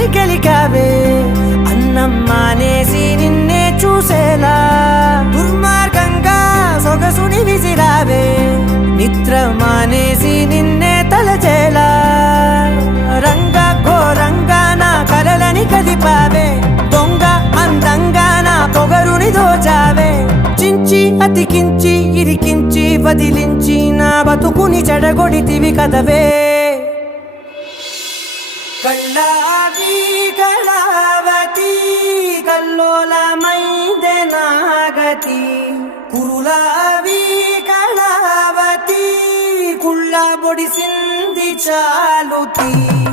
కలని గెలికావే అన్నం మానేసి నిన్నే చూసేలా దుర్మార్గంగా సొగసుని విసిరావే నిద్ర మానేసి నిన్నే తలచేలా రంగా ఘోరంగా నా కలలని కదిపావే దొంగ అందంగా నా పొగరుని దోచావే చించి అతికించి ఇరికించి వదిలించి నా బతుకుని చెడగొడితివి కదవే కళ్ళావి కళావతి కల్లోలమైందే నాగతి కురులావి కళావతి కుళ్ళ బొడిసింది చాలుతి